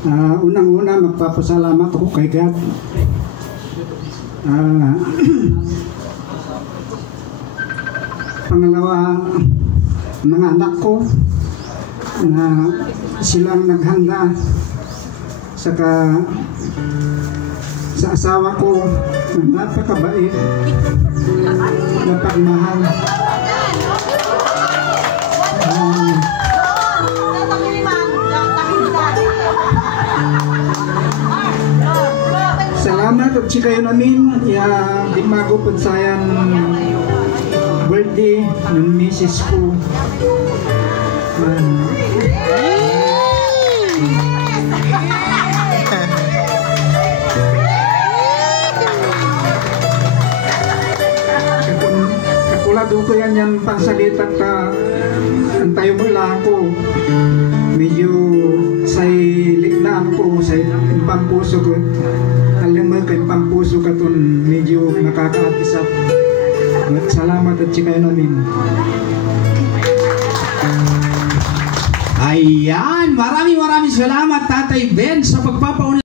Unang-una, magpapasalamat ako kay God. Pangalawa, mga anak ko na silang naghanda, saka sa asawa ko na napakabait, napagmahal. Salamat at kayo namin di magupod sayang birthday ng misis ko. Kakulado ko yan pangsalita ka antayo mo lang ko. Medyo say ligna ko sa pampuso ko. Alam mo kay pampuso ka ton medyo nakakaatisap. Salamat at kayo namin. Ayan, maraming salamat Tatay Ben sa pagpapaunlad.